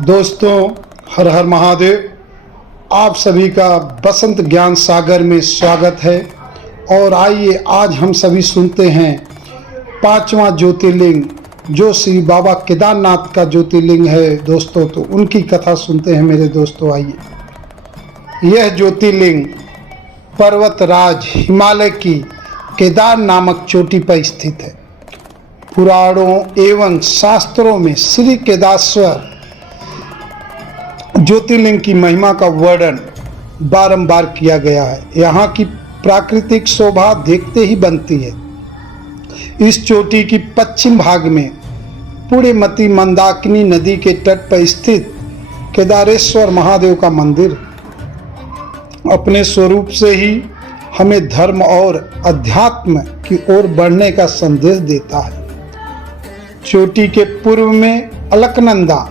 दोस्तों, हर हर महादेव। आप सभी का बसंत ज्ञान सागर में स्वागत है। और आइए आज हम सभी सुनते हैं पांचवा ज्योतिर्लिंग जो श्री बाबा केदारनाथ का ज्योतिर्लिंग है। दोस्तों, तो उनकी कथा सुनते हैं मेरे दोस्तों। आइए। यह ज्योतिर्लिंग पर्वतराज हिमालय की केदार नामक चोटी पर स्थित है। पुराणों एवं शास्त्रों में श्री केदारेश्वर ज्योतिर्लिंग की महिमा का वर्णन बारंबार किया गया है। यहाँ की प्राकृतिक शोभा देखते ही बनती है। इस चोटी की पश्चिम भाग में पुण्यमती मंदाकिनी नदी के तट पर स्थित केदारेश्वर महादेव का मंदिर अपने स्वरूप से ही हमें धर्म और अध्यात्म की ओर बढ़ने का संदेश देता है। चोटी के पूर्व में अलकनंदा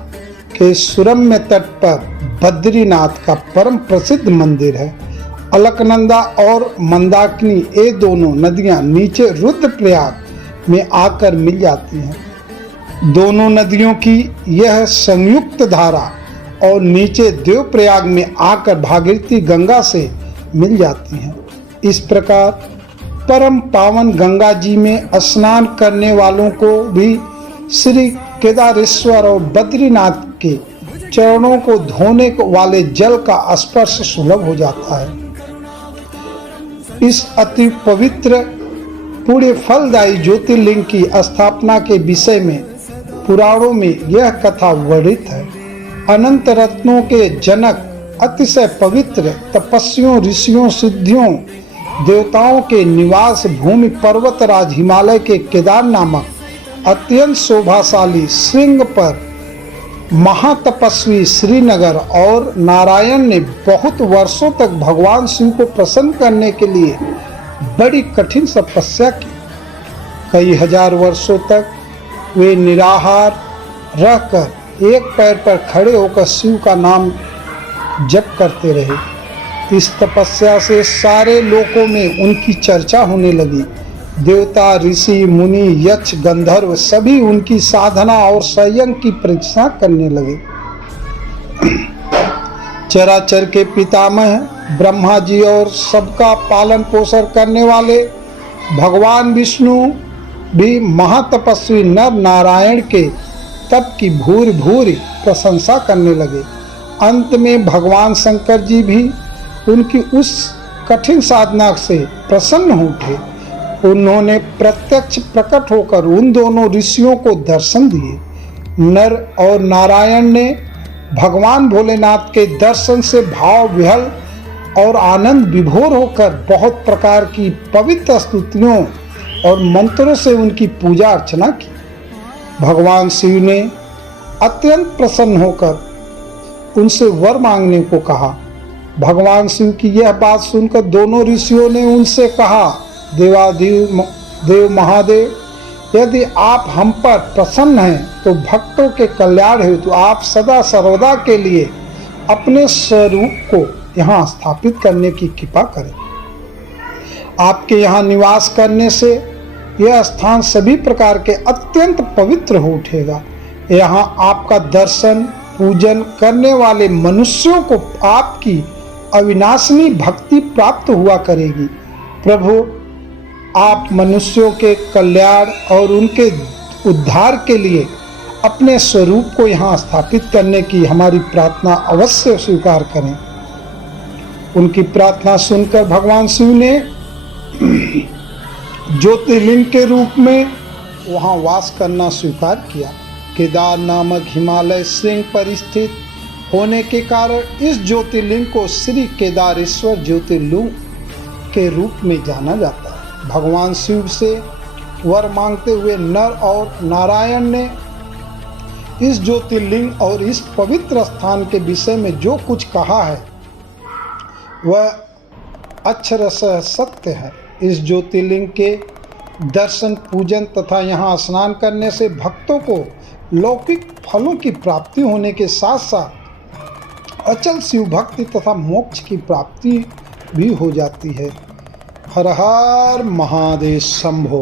के सुरम्य तट पर बद्रीनाथ का परम प्रसिद्ध मंदिर है। अलकनंदा और मंदाकिनी ये दोनों नदियां नीचे रुद्रप्रयाग में आकर मिल जाती हैं। दोनों नदियों की यह संयुक्त धारा और नीचे देवप्रयाग में आकर भागीरथी गंगा से मिल जाती हैं। इस प्रकार परम पावन गंगा जी में स्नान करने वालों को भी श्री केदारेश्वर और बद्रीनाथ के चरणों को धोने वाले जल का स्पर्श सुलभ हो जाता है। इस अति पवित्र पुण्य फलदायी ज्योतिर्लिंग की स्थापना के विषय में पुराणों में यह कथा वर्णित है। अनंत रत्नों के जनक, अतिशय पवित्र तपस्वियों, ऋषियों, सिद्धियों, देवताओं के निवास भूमि पर्वतराज हिमालय के केदार नामक अत्यंत शोभाशाली श्रृंग पर महातपस्वी श्रीनगर और नारायण ने बहुत वर्षों तक भगवान शिव को प्रसन्न करने के लिए बड़ी कठिन तपस्या की। कई हजार वर्षों तक वे निराहार रहकर एक पैर पर खड़े होकर शिव का नाम जप करते रहे। इस तपस्या से सारे लोकों में उनकी चर्चा होने लगी। देवता, ऋषि, मुनि, यक्ष, गंधर्व सभी उनकी साधना और संयम की परीक्षा करने लगे। चराचर के पितामह ब्रह्मा जी और सबका पालन पोषण करने वाले भगवान विष्णु भी महातपस्वी नर नारायण के तप की भूरि भूरि प्रशंसा करने लगे। अंत में भगवान शंकर जी भी उनकी उस कठिन साधना से प्रसन्न हो उठे। उन्होंने प्रत्यक्ष प्रकट होकर उन दोनों ऋषियों को दर्शन दिए। नर और नारायण ने भगवान भोलेनाथ के दर्शन से भाव विह्वल और आनंद विभोर होकर बहुत प्रकार की पवित्र स्तुतियों और मंत्रों से उनकी पूजा अर्चना की। भगवान शिव ने अत्यंत प्रसन्न होकर उनसे वर मांगने को कहा। भगवान शिव की यह बात सुनकर दोनों ऋषियों ने उनसे कहा, देव महादेव, यदि आप हम पर प्रसन्न हैं तो भक्तों के कल्याण हेतु तो आप सदा सर्वदा के लिए अपने स्वरूप को यहाँ स्थापित करने की कृपा करें। आपके यहाँ निवास करने से यह स्थान सभी प्रकार के अत्यंत पवित्र हो उठेगा। यहाँ आपका दर्शन पूजन करने वाले मनुष्यों को आपकी अविनाशनी भक्ति प्राप्त हुआ करेगी। प्रभु, आप मनुष्यों के कल्याण और उनके उद्धार के लिए अपने स्वरूप को यहाँ स्थापित करने की हमारी प्रार्थना अवश्य स्वीकार करें। उनकी प्रार्थना सुनकर भगवान शिव ने ज्योतिर्लिंग के रूप में वहाँ वास करना स्वीकार किया। केदार नामक हिमालय श्रृंग पर स्थित होने के कारण इस ज्योतिर्लिंग को श्री केदारेश्वर ज्योतिर्लिंग के रूप में जाना जाता है। भगवान शिव से वर मांगते हुए नर और नारायण ने इस ज्योतिर्लिंग और इस पवित्र स्थान के विषय में जो कुछ कहा है वह अक्षरशः सत्य है। इस ज्योतिर्लिंग के दर्शन, पूजन तथा यहाँ स्नान करने से भक्तों को लौकिक फलों की प्राप्ति होने के साथ साथ अचल शिव भक्ति तथा मोक्ष की प्राप्ति भी हो जाती है। हर हर महादेव शंभो।